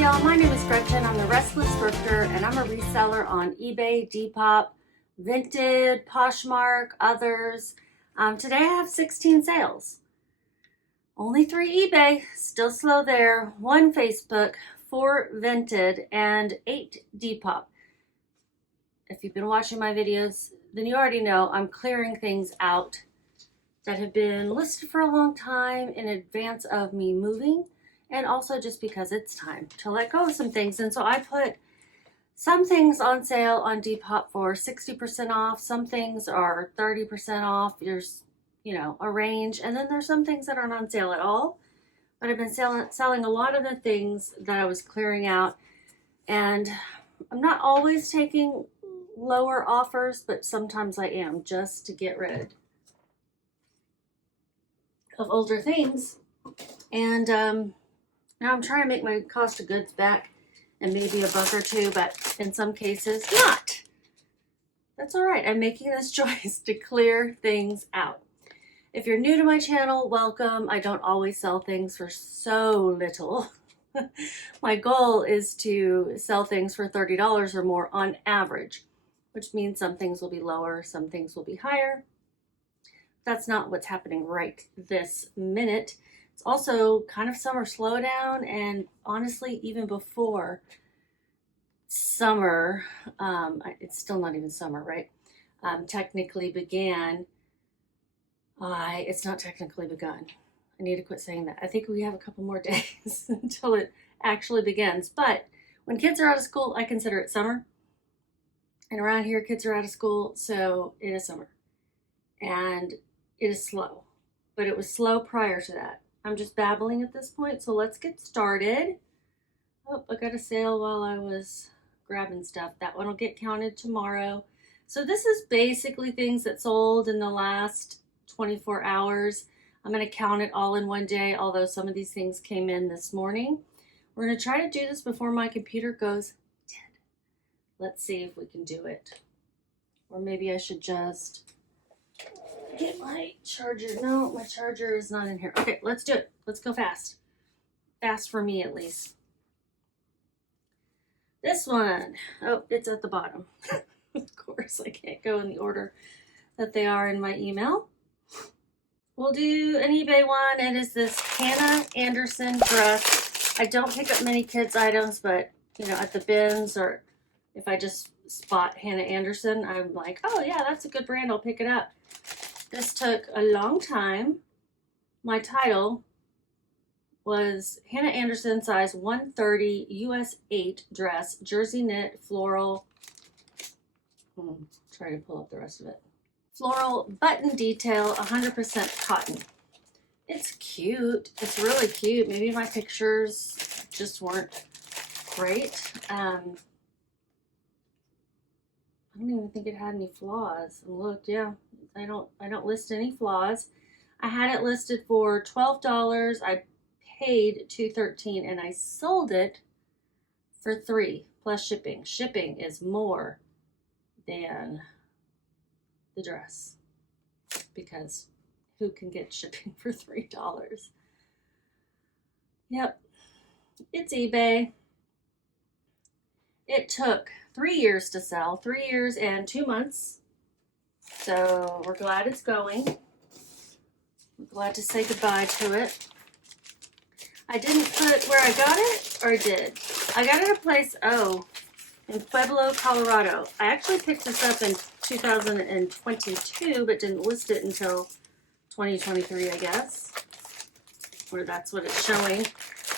y'all, my name is Gretchen. I'm the Restless Thrifter and I'm a reseller on eBay, Depop, Vinted, Poshmark, others. Today I have 16 sales. Only 3 eBay, still slow there, 1 Facebook, 4 Vinted, and 8 Depop. If you've been watching my videos, then you already know I'm clearing things out that have been listed for a long time in advance of me moving, and also just because it's time to let go of some things. And so I put some things on sale on Depop for 60% off. Some things are 30% off. There's, a range. And then there's some things that aren't on sale at all. But I've been selling a lot of the things that I was clearing out. And I'm not always taking lower offers, but sometimes I am, just to get rid of older things. And now I'm trying to make my cost of goods back and maybe a buck or two, but in some cases not. That's all right. I'm making this choice to clear things out. If you're new to my channel, welcome. I don't always sell things for so little. My goal is to sell things for $30 or more on average, which means some things will be lower, some things will be higher. That's not what's happening right this minute. It's also kind of summer slowdown, and honestly, even before summer, it's still not even summer, right? Technically began. It's not technically begun. I need to quit saying that. I think we have a couple more days until it actually begins. But when kids are out of school, I consider it summer. And around here, kids are out of school, so it is summer. And it is slow. But it was slow prior to that. I'm just babbling at this point, so let's get started. Oh, I got a sale while I was grabbing stuff. That one will get counted tomorrow. So this is basically things that sold in the last 24 hours. I'm going to count it all in one day, although some of these things came in this morning. We're going to try to do this before my computer goes dead. Let's see if we can do it. Or maybe I should just get my charger. No, my charger is not in here. Okay, let's do it. Let's go fast. Fast for me, at least. This one. Oh, it's at the bottom. Of course, I can't go in the order that they are in my email. We'll do an eBay one. It is this Hannah Anderson dress. I don't pick up many kids items, but, at the bins, or if I just spot Hannah Anderson, I'm like, oh yeah, that's a good brand. I'll pick it up. This took a long time. My title was Hannah Anderson size 130 US 8 dress, jersey knit, floral. Try to pull up the rest of it. Floral button detail, 100% cotton. It's cute. It's really cute. Maybe my pictures just weren't great. I don't even think it had any flaws. And look, yeah, I don't list any flaws. I had it listed for $12. I paid $2.13 and I sold it for $3 plus shipping. Shipping is more than the dress, because who can get shipping for $3? Yep, it's eBay. It took 3 years to sell, 3 years and 2 months. So we're glad it's going. We're glad to say goodbye to it. I didn't put where I got it, or I did. I got it at a place, in Pueblo, Colorado. I actually picked this up in 2022, but didn't list it until 2023, I guess. Or that's what it's showing.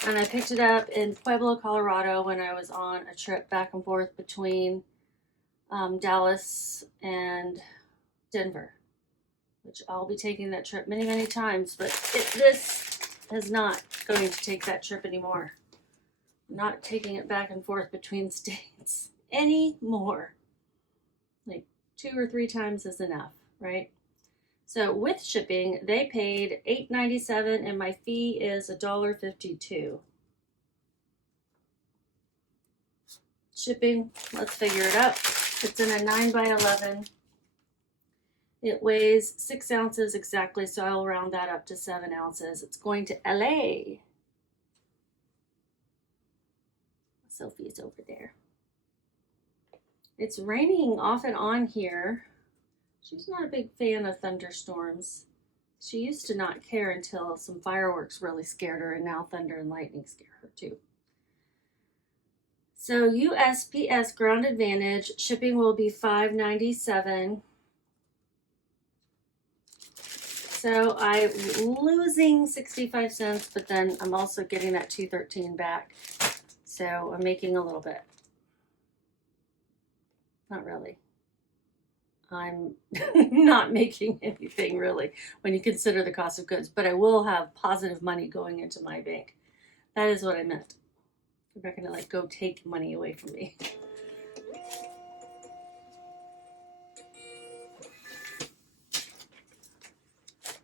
And I picked it up in Pueblo, Colorado when I was on a trip back and forth between Dallas and Denver, which I'll be taking that trip many, many times, but this is not going to take that trip anymore. I'm not taking it back and forth between states anymore. Like 2 or 3 times is enough, right? So with shipping, they paid $8.97 and my fee is $1.52. Shipping, let's figure it out. It's in a 9x11. It weighs 6 ounces exactly, so I'll round that up to 7 ounces. It's going to LA. Sophie's over there. It's raining off and on here. She's not a big fan of thunderstorms. She used to not care until some fireworks really scared her, and now thunder and lightning scare her too. So USPS Ground Advantage, shipping will be $5.97. So I'm losing 65 cents, but then I'm also getting that $2.13 back. So I'm making a little bit. Not really. I'm not making anything really when you consider the cost of goods, but I will have positive money going into my bank. That is what I meant. I'm not gonna like go take money away from me.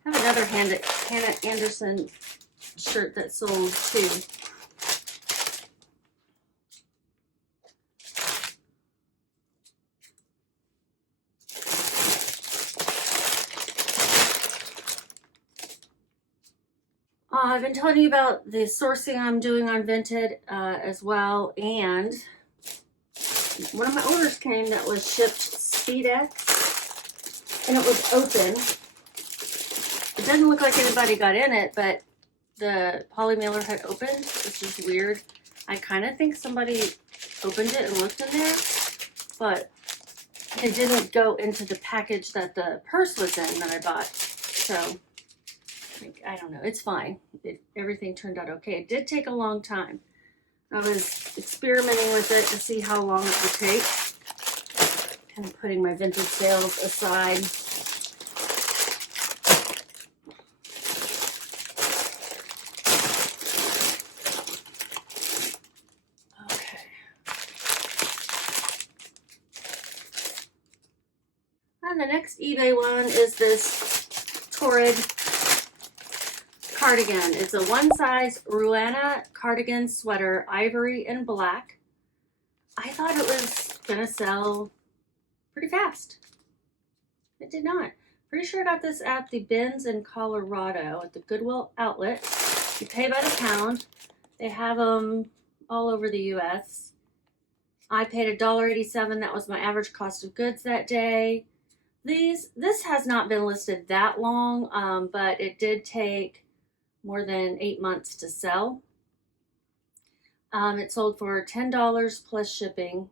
I have another Hannah Anderson shirt that sold too. I've been telling you about the sourcing I'm doing on Vinted as well, and one of my orders came that was shipped SpeedX, and it was open. It doesn't look like anybody got in it, but the poly mailer had opened, which is weird. I kind of think somebody opened it and looked in there, but it didn't go into the package that the purse was in that I bought. So I don't know. It's fine. Everything turned out okay. It did take a long time. I was experimenting with it to see how long it would take. Kind of putting my vintage sales aside. Okay. And the next eBay one is this Torrid cardigan. It's a one-size Ruana cardigan sweater, ivory and black. I thought it was gonna sell pretty fast. It did not. Pretty sure I got this at the bins in Colorado at the Goodwill outlet. You pay by the pound. They have them all over the US. I paid $1.87. That was my average cost of goods that day. This has not been listed that long, but it did take more than 8 months to sell. It sold for $10 plus shipping,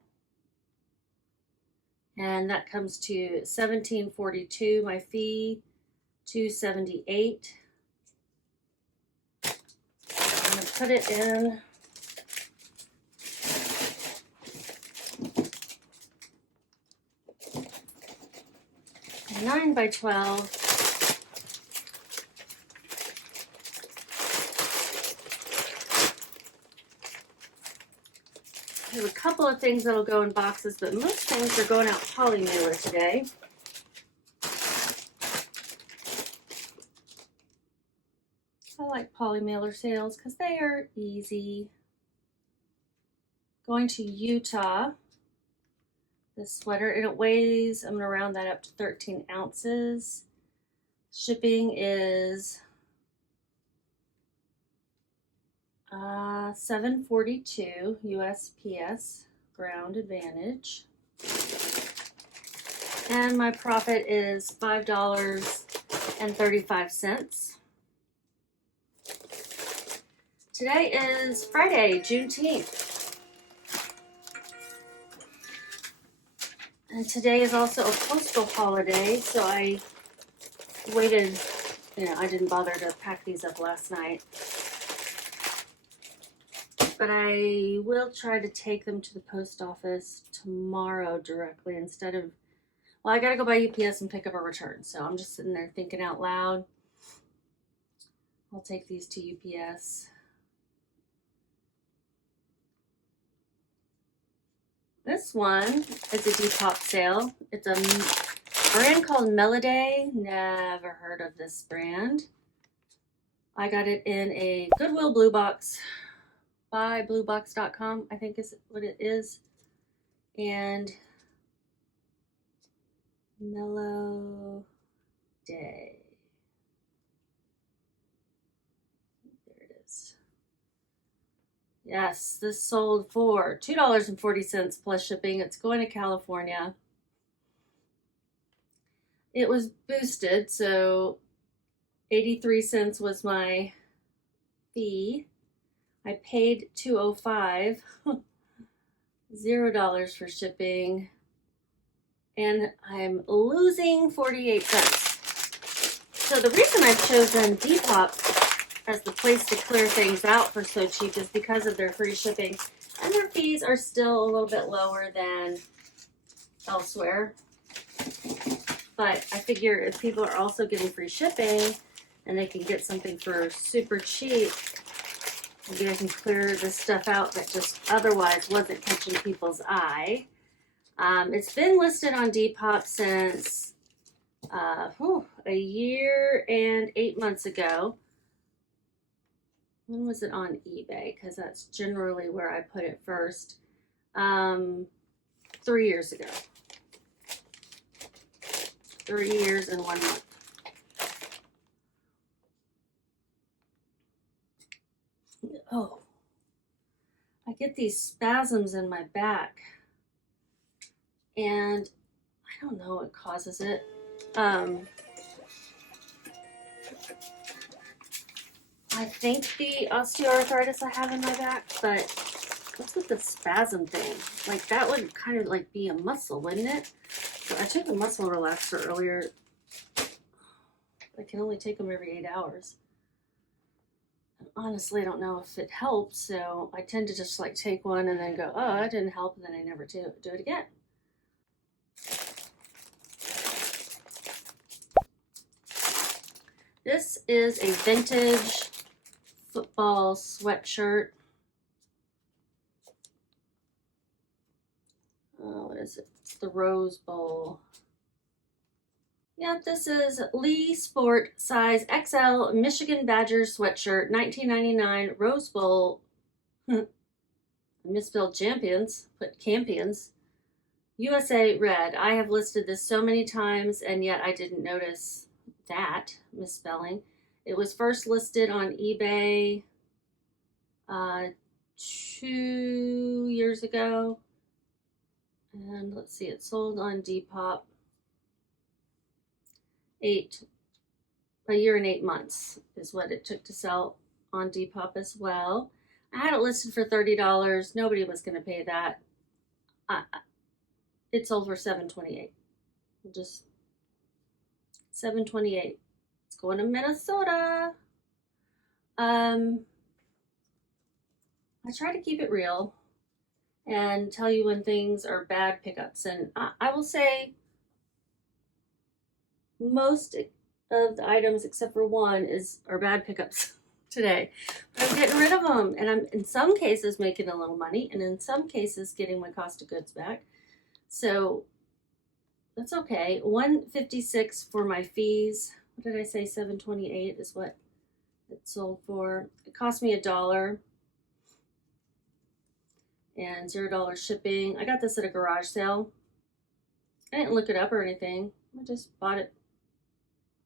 and that comes to $17.42. My fee $2.78. I'm gonna put it in a 9x12. I have a couple of things that'll go in boxes, but most things are going out poly mailer today. I like poly mailer sales because they are easy. Going to Utah, this sweater, and it weighs, I'm gonna round that up to 13 ounces. Shipping is $7.42 USPS Ground Advantage, and my profit is $5.35. Today is Friday, Juneteenth, and today is also a postal holiday, so I waited, I didn't bother to pack these up last night. But I will try to take them to the post office tomorrow directly instead of, well, I gotta go by UPS and pick up a return. So I'm just sitting there thinking out loud. I'll take these to UPS. This one is a Depop sale. It's a brand called Melody. Never heard of this brand. I got it in a Goodwill blue box. By bluebox.com, I think is what it is. And Mellow Day. There it is. Yes, this sold for $2.40 plus shipping. It's going to California. It was boosted, so 83 cents was my fee. I paid $2.05, $0 for shipping, and I'm losing 48 cents. So the reason I've chosen Depop as the place to clear things out for so cheap is because of their free shipping, and their fees are still a little bit lower than elsewhere. But I figure if people are also getting free shipping and they can get something for super cheap, maybe I can clear this stuff out that just otherwise wasn't catching people's eye. It's been listed on Depop since a year and 8 months ago. When was it on eBay? Because that's generally where I put it first. 3 years ago. 3 years and 1 month. Oh, I get these spasms in my back, and I don't know what causes it. I think the osteoarthritis I have in my back, but what's with the spasm thing? Like, that would kind of like be a muscle, wouldn't it? So I took a muscle relaxer earlier. I can only take them every 8 hours. And honestly, I don't know if it helps, so I tend to just like take one and then go, oh, it didn't help, and then I never do it again. This is a vintage football sweatshirt. What is it? It's the Rose Bowl. Yep, this is Lee Sport size XL Michigan Badger sweatshirt, 1999 Rose Bowl. I misspelled champions, put campions. USA red. I have listed this so many times, and yet I didn't notice that misspelling. It was first listed on eBay 2 years ago. And let's see, it sold on Depop a year and 8 months is what it took to sell on Depop as well. I had it listed for $30. Nobody was going to pay that. It sold for $7.28. Just $7.28. It's going to Minnesota. I try to keep it real and tell you when things are bad pickups. And I will say most of the items except for one are bad pickups today. But I'm getting rid of them, and I'm in some cases making a little money, and in some cases getting my cost of goods back. So that's okay. $156 for my fees. What did I say? $7.28 is what it sold for. It cost me $1 and $0 shipping. I got this at a garage sale. I didn't look it up or anything. I just bought it,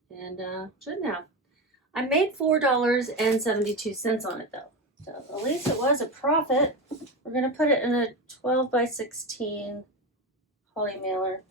and shouldn't have. I made $4.72 on it though, so at least it was a profit. We're gonna put it in a 12 by 16 poly mailer.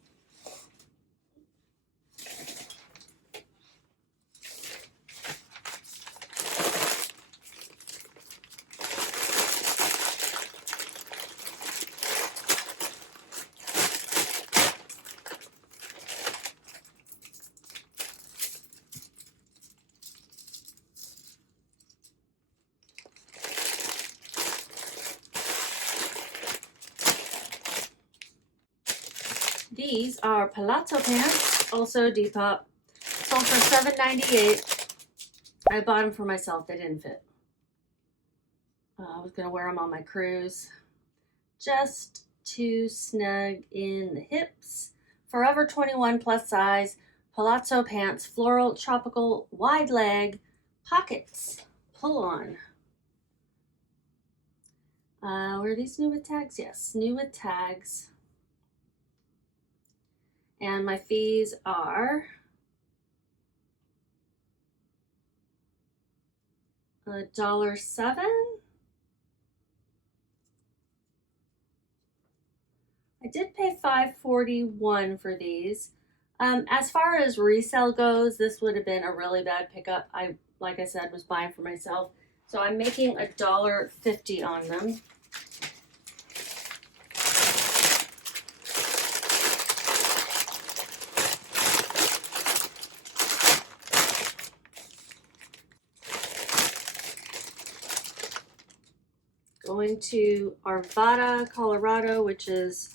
These are palazzo pants, also Depop. Sold for $7.98. I bought them for myself. They didn't fit. I was going to wear them on my cruise. Just too snug in the hips. Forever 21 plus size. Palazzo pants, floral, tropical, wide leg, pockets, pull on. Were these new with tags? Yes, new with tags. And my fees are $1.07. I did pay $5.41 for these. As far as resale goes, this would have been a really bad pickup. Like I said, was buying for myself. So I'm making $1.50 on them. Going to Arvada, Colorado, which is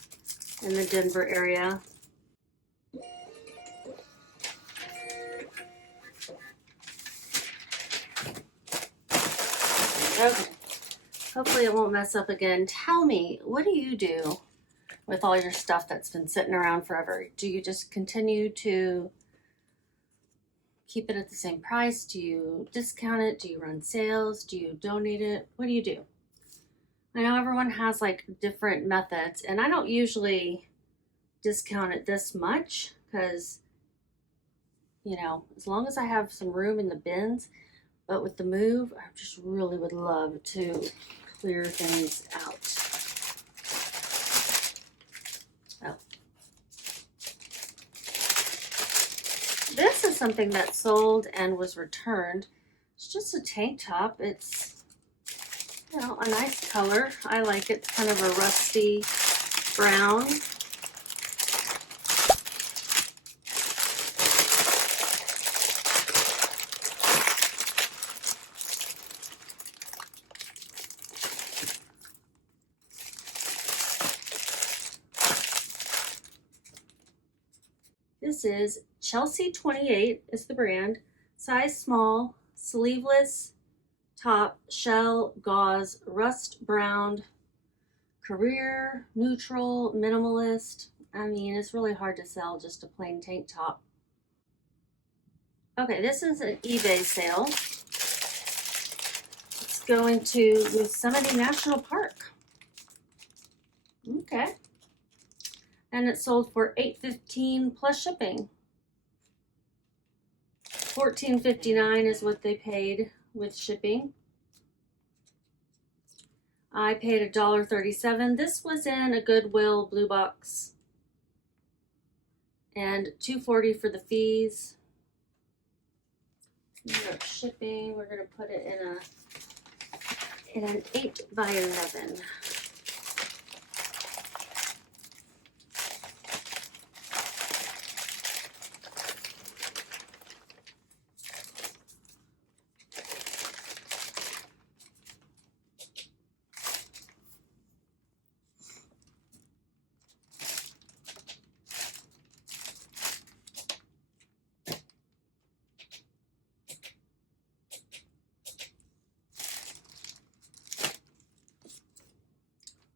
in the Denver area. Okay. Hopefully it won't mess up again. Tell me, what do you do with all your stuff that's been sitting around forever? Do you just continue to keep it at the same price? Do you discount it? Do you run sales? Do you donate it? What do you do? I know everyone has like different methods, and I don't usually discount it this much because, you know, as long as I have some room in the bins. But with the move, I just really would love to clear things out. Oh. This is something that sold and was returned. It's just a tank top. It's, you know, a nice color. I like it. It's kind of a rusty brown. This is Chelsea 28 is the brand. Size small, sleeveless top, shell, gauze, rust brown, career, neutral, minimalist. I mean, it's really hard to sell just a plain tank top. Okay, this is an eBay sale. It's going to Yosemite National Park. Okay. And it sold for $8.15 plus shipping. $14.59 is what they paid with shipping. I paid $1.37. This was in a Goodwill blue box. And $2.40 for the fees. Shipping, we're gonna put it in an 8x11.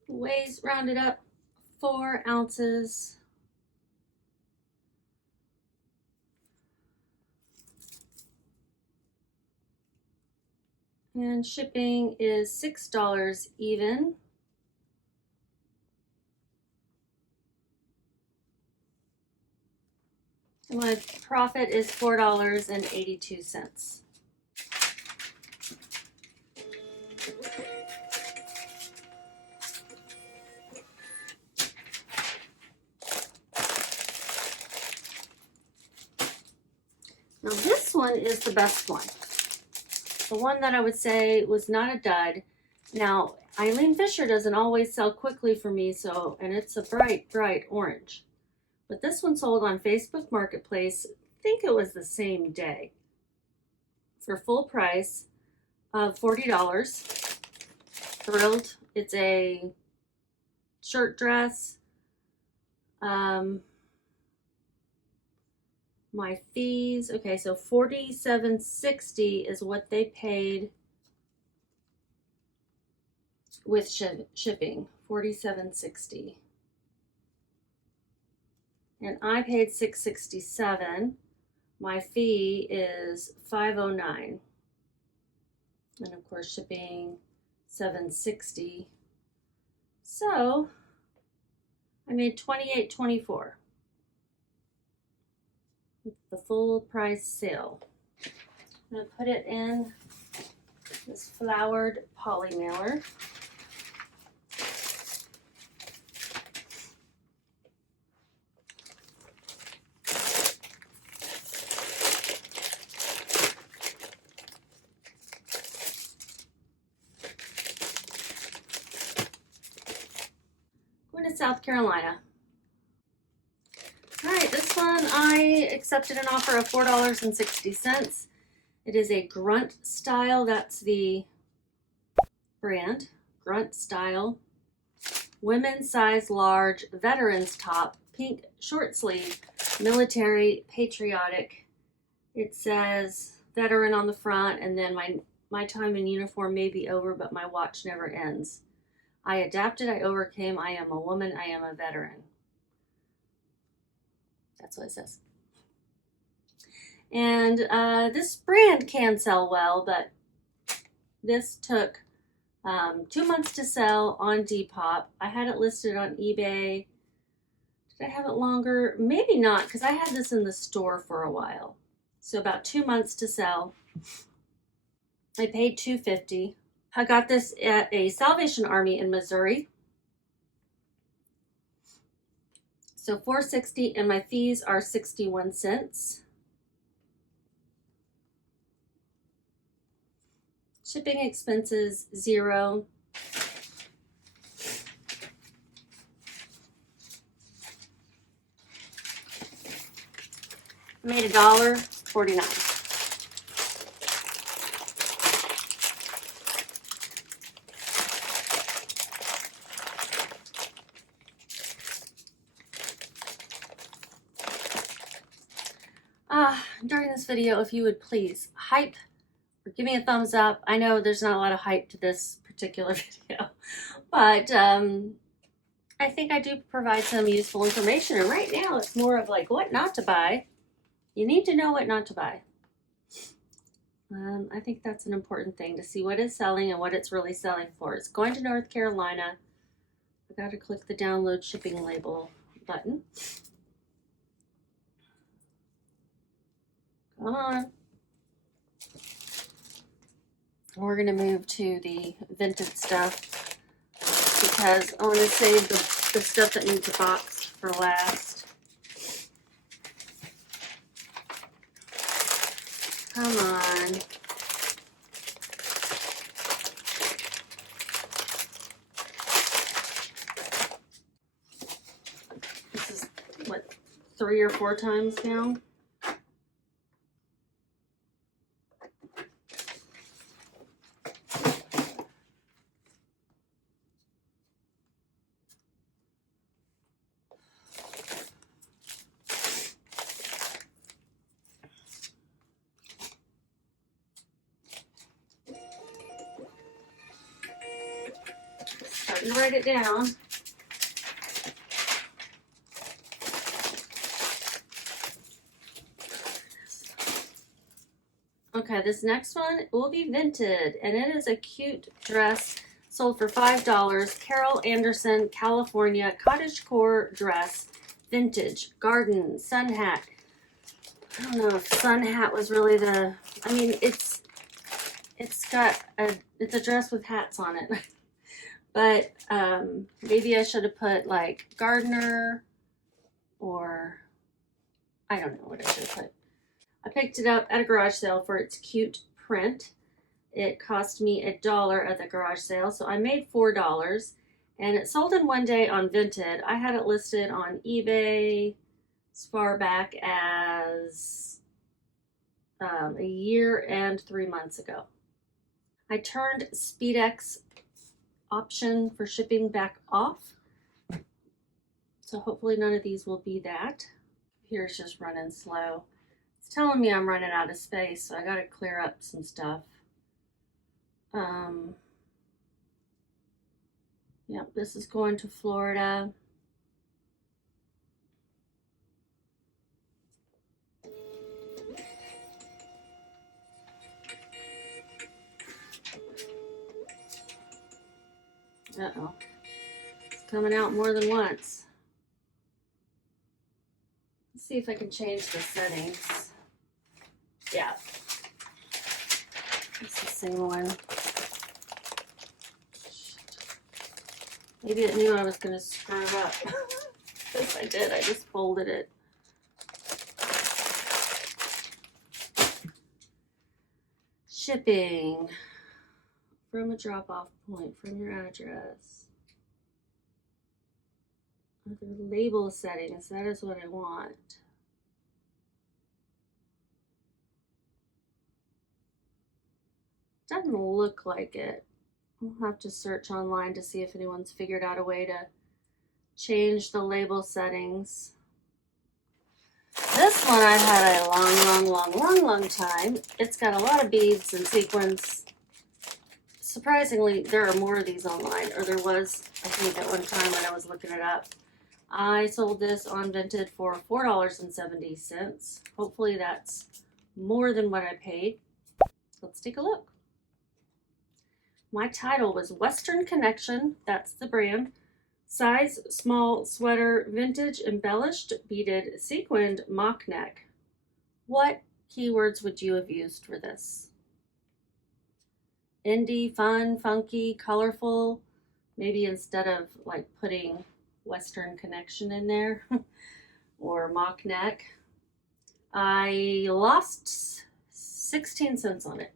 Weighs rounded up 4 ounces. And shipping is $6 even. And my profit is $4.82. Now this one is the best one. The one that I would say was not a dud. Now, Eileen Fisher doesn't always sell quickly for me, so, and it's a bright, bright orange. But this one sold on Facebook Marketplace, I think it was the same day, for full price of $40. Thrilled. It's a shirt dress. My fees, okay, so $47.60 is what they paid with shipping, $47.60. And I paid $6.67. My fee is $5.09. And of course shipping $7.60. So I made $28.24. with the full price sale. I'm going to put it in this flowered poly mailer. Vinted, South Carolina. All right, this one I accepted an offer of $4.60. It is a Grunt Style. That's the brand. Grunt Style. Women's size large, veterans top, pink short sleeve, military, patriotic. It says veteran on the front, and then my time in uniform may be over, but my watch never ends. I adapted, I overcame, I am a woman, I am a veteran. That's what it says. And this brand can sell well, but this took 2 months to sell on Depop. I had it listed on eBay. Did I have it longer? Maybe not, because I had this in the store for a while. So about 2 months to sell. I paid $2.50. I got this at a Salvation Army in Missouri. So $4.60, and my fees are 61 cents. Shipping expenses, $0. Made $1.49. During this video, if you would please hype or give me a thumbs up. I know there's not a lot of hype to this particular video, but I think I do provide some useful information. And right now it's more of like what not to buy. You need to know what not to buy. I think that's an important thing, to see what is selling and what it's really selling for. It's going to North Carolina. I got to click the download shipping label button. Come on. We're going to move to the Vinted stuff because I want to save the stuff that needs a box for last. Come on. This is, what, 3 or 4 times now? Starting to write it down. Okay, this next one will be Vinted, and it is a cute dress sold for $5. Carol Anderson, California, cottagecore dress, vintage, garden, sun hat. I don't know if sun hat was really the, I mean, it's a dress with hats on it. But maybe I should have put like gardener, or I don't know what I should have put. I picked it up at a garage sale for its cute print. It cost me $1 at the garage sale, so I made $4, and it sold in 1 day on Vinted. I had it listed on eBay as far back as a year and 3 months ago. I turned SpeedX option for shipping back off, so hopefully none of these will be that. Here's just running slow. It's telling me I'm running out of space, so I gotta clear up some stuff. Yep, this is going to Florida. Uh-oh. It's coming out more than once. Let's see if I can change the settings. Yeah. It's the same one. Maybe it knew I was going to screw up. If I did, I just folded it. Shipping. From a drop-off point, from your address. Other label settings, that is what I want. Doesn't look like it. I'll have to search online to see if anyone's figured out a way to change the label settings. This one I had a long time. It's got a lot of beads and sequins. Surprisingly, there are more of these online, or there was, I think, at one time when I was looking it up. I sold this on Vinted for $4.70. Hopefully that's more than what I paid. Let's take a look. My title was Western Connection, that's the brand. Size, small sweater, vintage, embellished, beaded, sequined, mock neck. What keywords would you have used for this? Indie, fun, funky, colorful. Maybe instead of like putting Western Connection in there or mock neck. I lost 16 cents on it.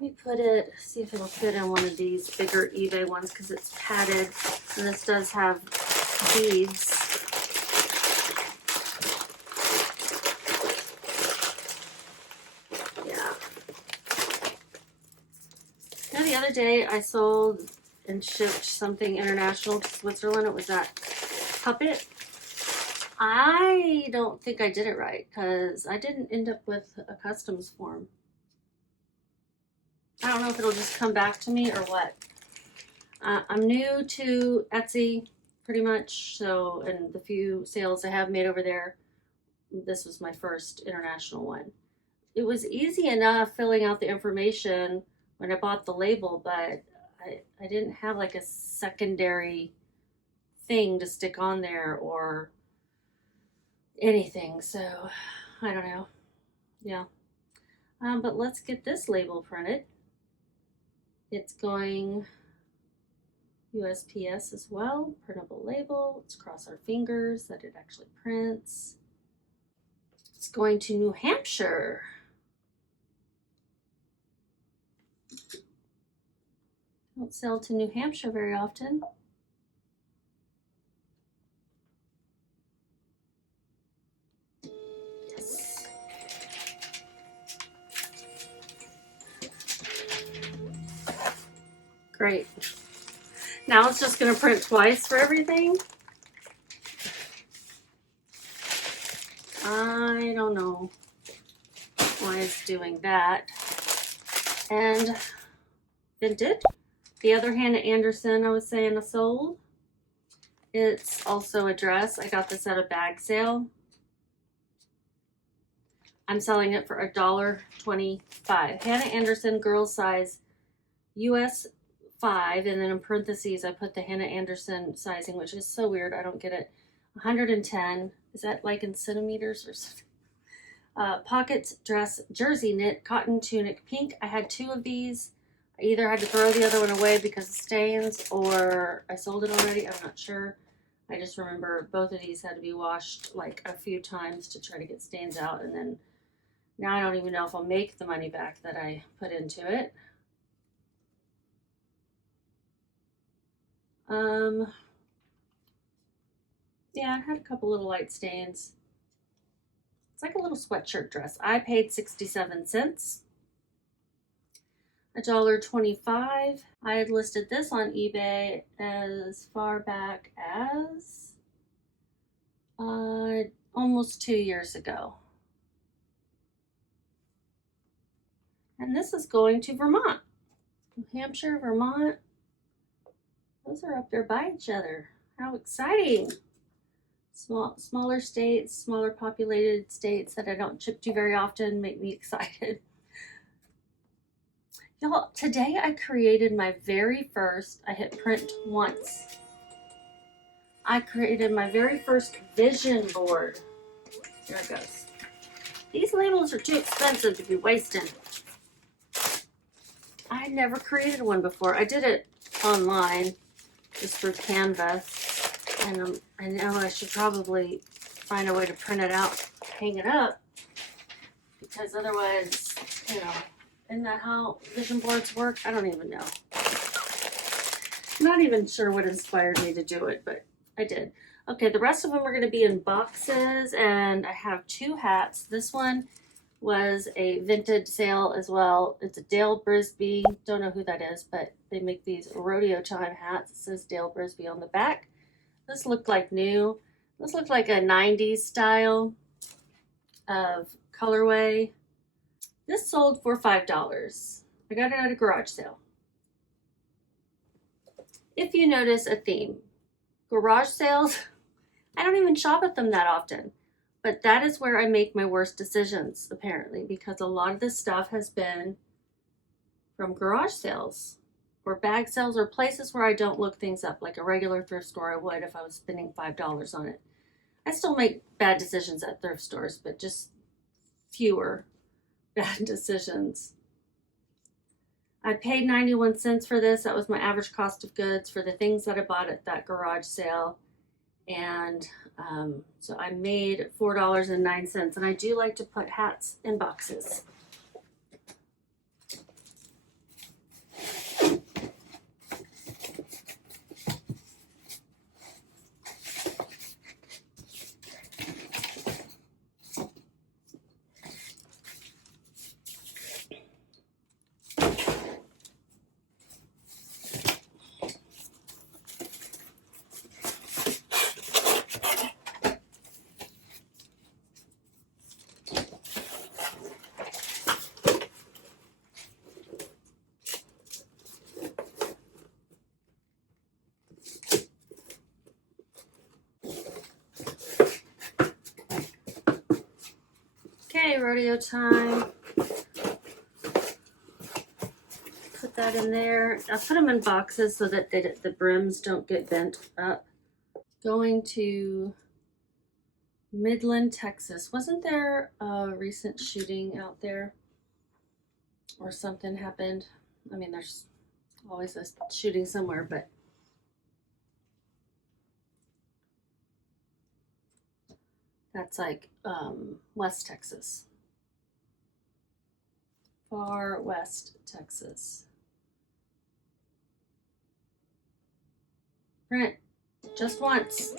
Let me put it, see if it'll fit in one of these bigger eBay ones because it's padded and this does have beads. Yeah. You know, the other day I sold and shipped something international to Switzerland. It was that puppet. I don't think I did it right because I didn't end up with a customs form. I don't know if it'll just come back to me or what. I'm new to Etsy pretty much, so and the few sales I have made over there, this was my first international one. It was easy enough filling out the information when I bought the label, but I didn't have like a secondary thing to stick on there or anything, so I don't know. Yeah. But let's get this label printed. It's going USPS as well, printable label. Let's cross our fingers that it actually prints. It's going to New Hampshire. Don't sell to New Hampshire very often. Yes. Great. Now it's just going to print twice for everything. I don't know why it's doing that. And Vinted, the other Hannah Anderson I was saying I sold. It's also a dress. I got this at a bag sale. I'm selling it for $1.25. Hannah Anderson, girl size, US 5, and then in parentheses I put the Hannah Anderson sizing, which is so weird. I don't get it. 110. Is that like in centimeters or something? Pockets, dress, jersey knit, cotton tunic, pink. I had 2 of these. I either had to throw the other one away because of stains, or I sold it already. I'm not sure. I just remember both of these had to be washed like a few times to try to get stains out, and then now I don't even know if I'll make the money back that I put into it. Yeah, I had a couple little light stains. It's like a little sweatshirt dress. I paid 67 cents. $1.25. I had listed this on eBay as far back as almost 2 years ago. And this is going to Vermont. New Hampshire, Vermont. Those are up there by each other. How exciting. Smaller states, smaller populated states that I don't ship to very often make me excited. Y'all, today I created my very first, I hit print once. I created my very first vision board. There it goes. These labels are too expensive to be wasting. I had never created one before. I did it online, just through Canva. And I know I should probably find a way to print it out, hang it up, because otherwise, you know, isn't that how vision boards work? I don't even know. Not even sure what inspired me to do it, but I did. Okay, the rest of them are going to be in boxes, and I have 2 hats. This one was a Vinted sale as well. It's a Dale Brisby. Don't know who that is, but they make these rodeo time hats. It says Dale Brisby on the back. This looked like new. This looked like a 90s style of colorway. This sold for $5. I got it at a garage sale. If you notice a theme, garage sales, I don't even shop at them that often, but that is where I make my worst decisions, apparently, because a lot of this stuff has been from garage sales or bag sales or places where I don't look things up, like a regular thrift store I would if I was spending $5 on it. I still make bad decisions at thrift stores, but just fewer bad decisions. I paid 91 cents for this. That was my average cost of goods for the things that I bought at that garage sale. And so I made $4.09. And I do like to put hats in boxes. Okay, rodeo time. Put that in there. I put them in boxes so that the brims don't get bent up. Going to Midland, Texas. Wasn't there a recent shooting out there? Or something happened? I mean, there's always a shooting somewhere, but that's like West Texas. Far West Texas. Print. Just once.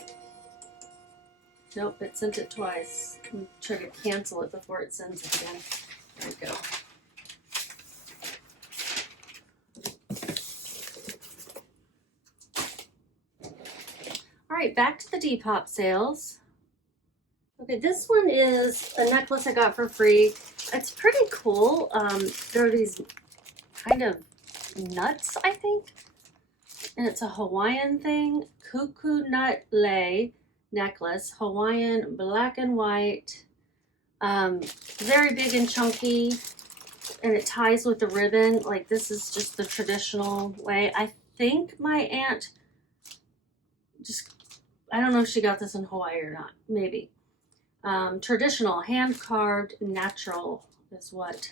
Nope, it sent it twice. I'm trying to cancel it before it sends it again. There we go. All right, back to the Depop sales. Okay, this one is a necklace I got for free. It's pretty cool. There are these kind of nuts, I think. And it's a Hawaiian thing. Cuckoo nut lei necklace. Hawaiian, black and white. Very big and chunky. And it ties with the ribbon. Like, this is just the traditional way. I think my aunt I don't know if she got this in Hawaii or not. Maybe. Traditional, hand-carved, natural is what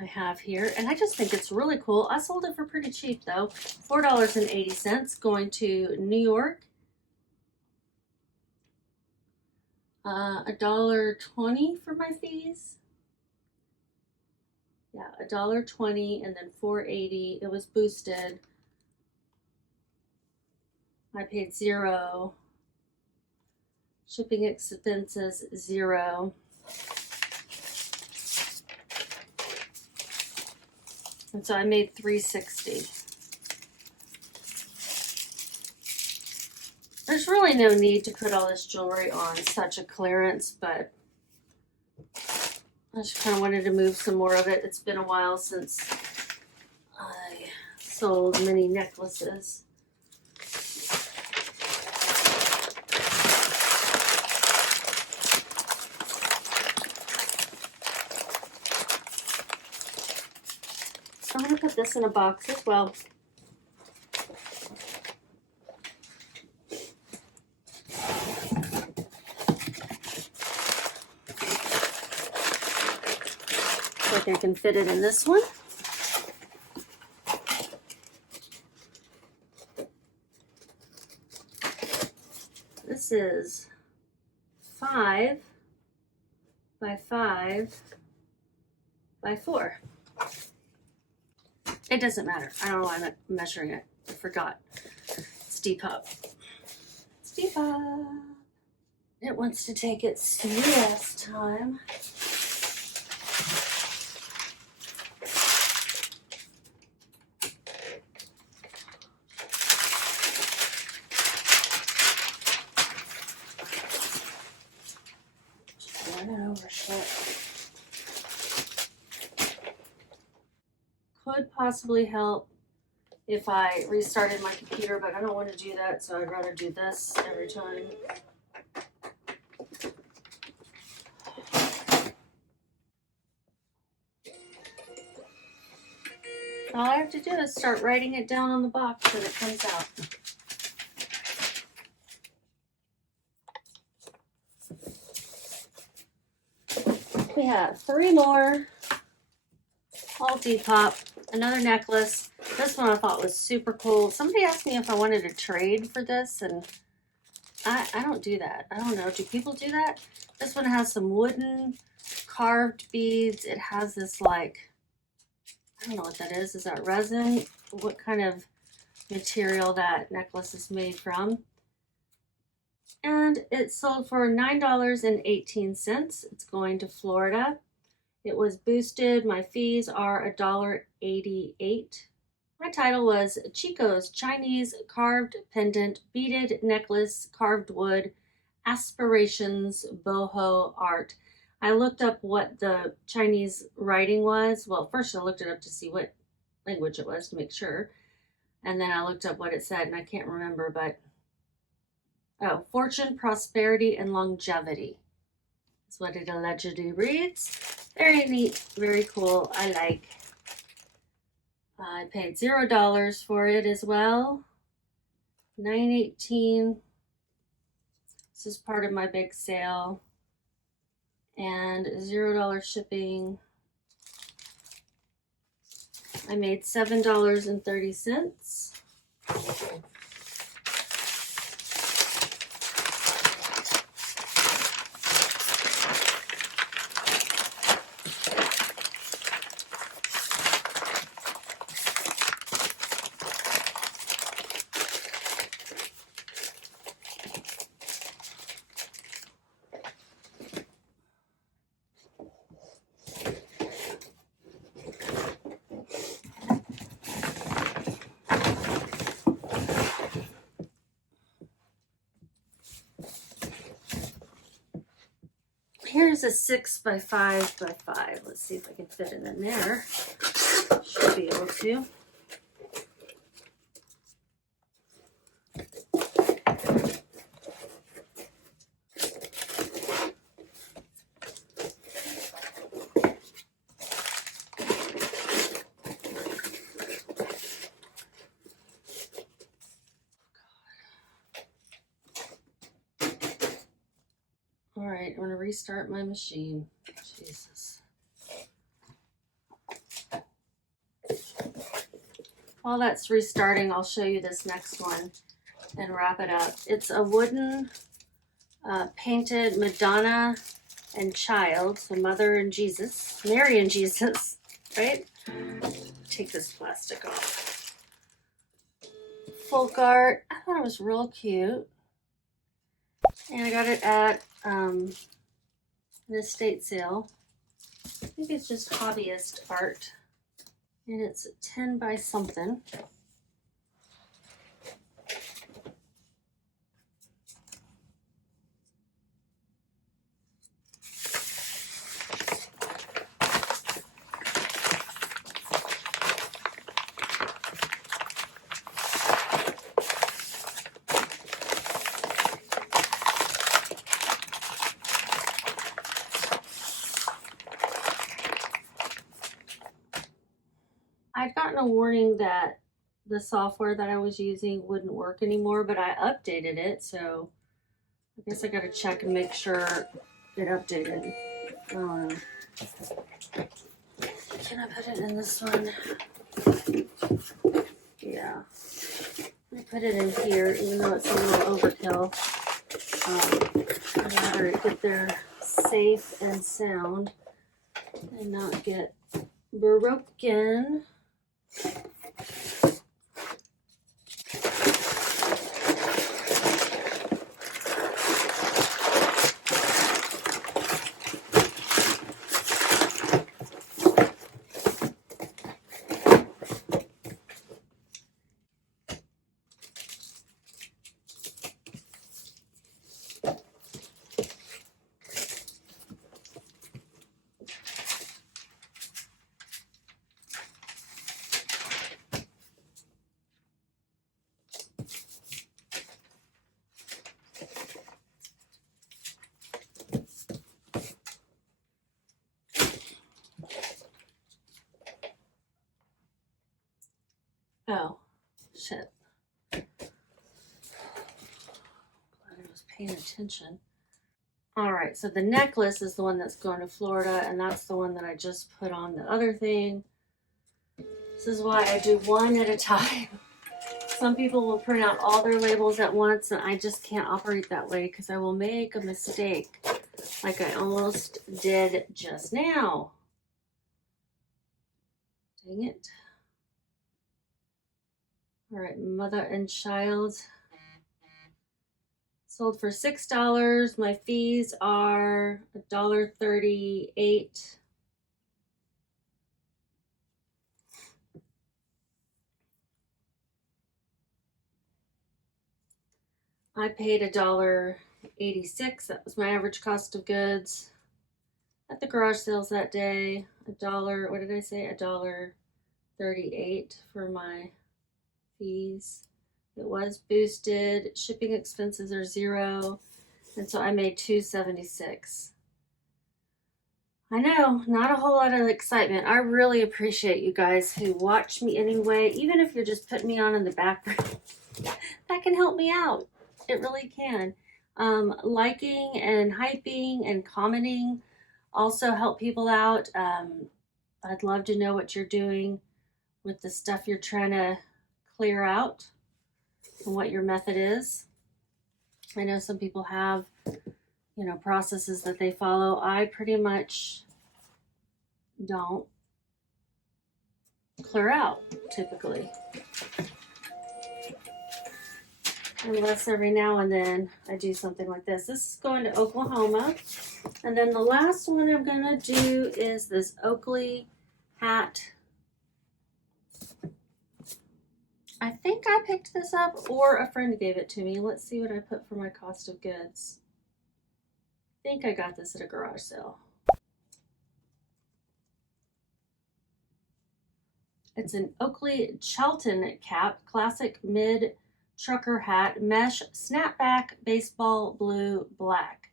I have here. And I just think it's really cool. I sold it for pretty cheap, though. $4.80 going to New York. $1.20 for my fees. Yeah, $1.20 and then $4.80. It was boosted. I paid $0. Shipping expenses, $0. And so I made $3.60. There's really no need to put all this jewelry on such a clearance, but I just kind of wanted to move some more of it. It's been a while since I sold many necklaces. I'm going to put this in a box as well. I can fit it in this one. This is 5 by 5 by 4. It doesn't matter. I don't know why I'm measuring it. I forgot. It's Depop. It's Depop. It wants to take its sweet ass time. Just running over shit. Could possibly help if I restarted my computer, but I don't want to do that, so I'd rather do this every time. All I have to do is start writing it down on the box when it comes out. We have 3 more, all Depop, another necklace. This one I thought was super cool. Somebody asked me if I wanted to trade for this, and I don't do that. I don't know. Do people do that? This one has some wooden carved beads. It has this, like, I don't know what that is. Is that resin? What kind of material that necklace is made from? And it sold for $9.18. It's going to Florida. It was boosted. My fees are $1.88. My title was Chico's Chinese Carved Pendant Beaded Necklace Carved Wood Aspirations Boho Art. I looked up what the Chinese writing was. Well, first I looked it up to see what language it was to make sure. And then I looked up what it said, and I can't remember, but oh, fortune, prosperity, and longevity is what it allegedly reads. Very neat, very cool. I like. I paid $0 for it as well. $9.18. This is part of my big sale. And $0 shipping. I made $7.30. Here's a 6 by 5 by 5. Let's see if I can fit it in there. Should be able to. All right, I'm going to restart my machine. Jesus. While that's restarting, I'll show you this next one and wrap it up. It's a wooden painted Madonna and child, so Mother and Jesus, Mary and Jesus, right? Take this plastic off. Folk art. I thought it was real cute. And I got it at an estate sale. I think it's just hobbyist art. And it's 10 by something. I'd gotten a warning that the software that I was using wouldn't work anymore, but I updated it, so I guess I gotta check and make sure it updated. Can I put it in this one? Yeah. I put it in here, even though it's a little overkill. I'd rather get there safe and sound and not get broken. Oh, shit. Glad I was paying attention. All right, so the necklace is the one that's going to Florida, and that's the one that I just put on the other thing. This is why I do one at a time. Some people will print out all their labels at once, and I just can't operate that way because I will make a mistake like I almost did just now. Dang it. All right, mother and child. Sold for $6. My fees are $1.38. I paid $1.86. That was my average cost of goods at the garage sales that day. What did I say? $1.38 for my fees. It was boosted. Shipping expenses are $0, and so I made $2.76. I know, not a whole lot of excitement. I really appreciate you guys who watch me anyway, even if you're just putting me on in the background. That can help me out. It really can. Liking and hyping and commenting also help people out. I'd love to know what you're doing with the stuff you're trying to clear out and what your method is. I know some people have, processes that they follow. I pretty much don't clear out typically. Unless every now and then I do something like this. This is going to Oklahoma. And then the last one I'm going to do is this Oakley hat. I think I picked this up or a friend gave it to me. Let's see what I put for my cost of goods. I think I got this at a garage sale. It's an Oakley Charlton cap, classic mid trucker hat, mesh snapback, baseball blue, black.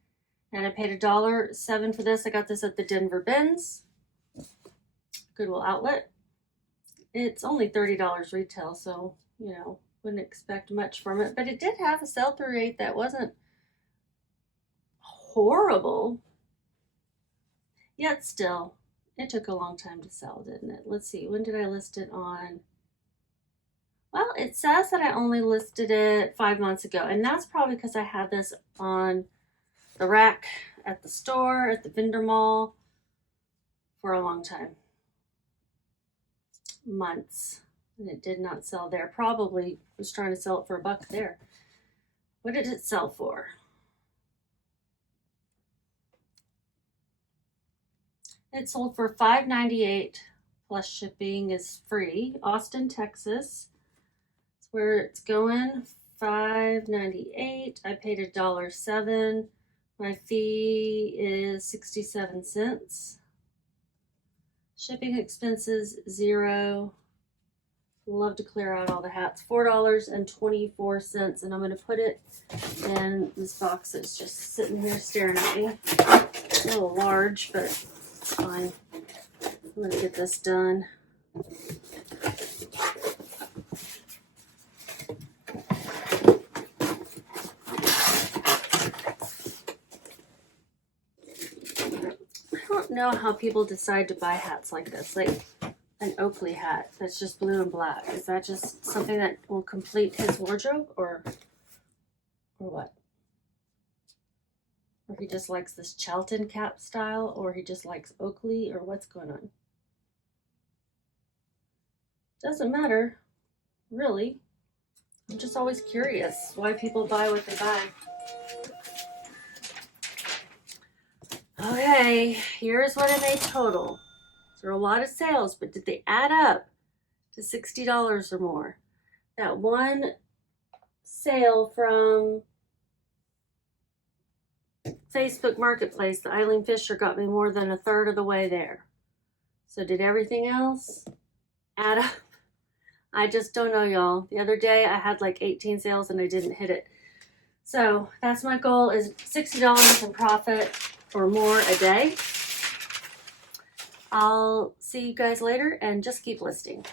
And I paid $1.07 for this. I got this at the Denver Bins Goodwill outlet. It's only $30 retail, so wouldn't expect much from it, but it did have a sell-through rate that wasn't horrible. Yet still, it took a long time to sell, didn't it? Let's see, when did I list it on? Well, it says that I only listed it 5 months ago, and that's probably because I had this on the rack at the store, at the vendor mall, for a long time. Months. And it did not sell there. Probably was trying to sell it for $1 there. What did it sell for? It sold for $5.98 plus shipping is free. Austin, Texas. That's where it's going. $5.98. I paid $1.07. My fee is 67 cents. Shipping expenses $0. Love to clear out all the hats. $4.24, and I'm going to put it in this box that's just sitting here staring at me. It's a little large, but it's fine. I'm going to get this done. I don't know how people decide to buy hats like this. Like an Oakley hat that's just blue and black. Is that just something that will complete his wardrobe, or what? Or he just likes this Charlton cap style, or he just likes Oakley, or what's going on? Doesn't matter, really. I'm just always curious why people buy what they buy. Okay, here's what I made total. There are a lot of sales, but did they add up to $60 or more? That one sale from Facebook Marketplace, the Eileen Fisher, got me more than a third of the way there. So did everything else add up? I just don't know, y'all. The other day I had like 18 sales and I didn't hit it. So that's my goal, is $60 in profit or more a day. I'll see you guys later, and just keep listing.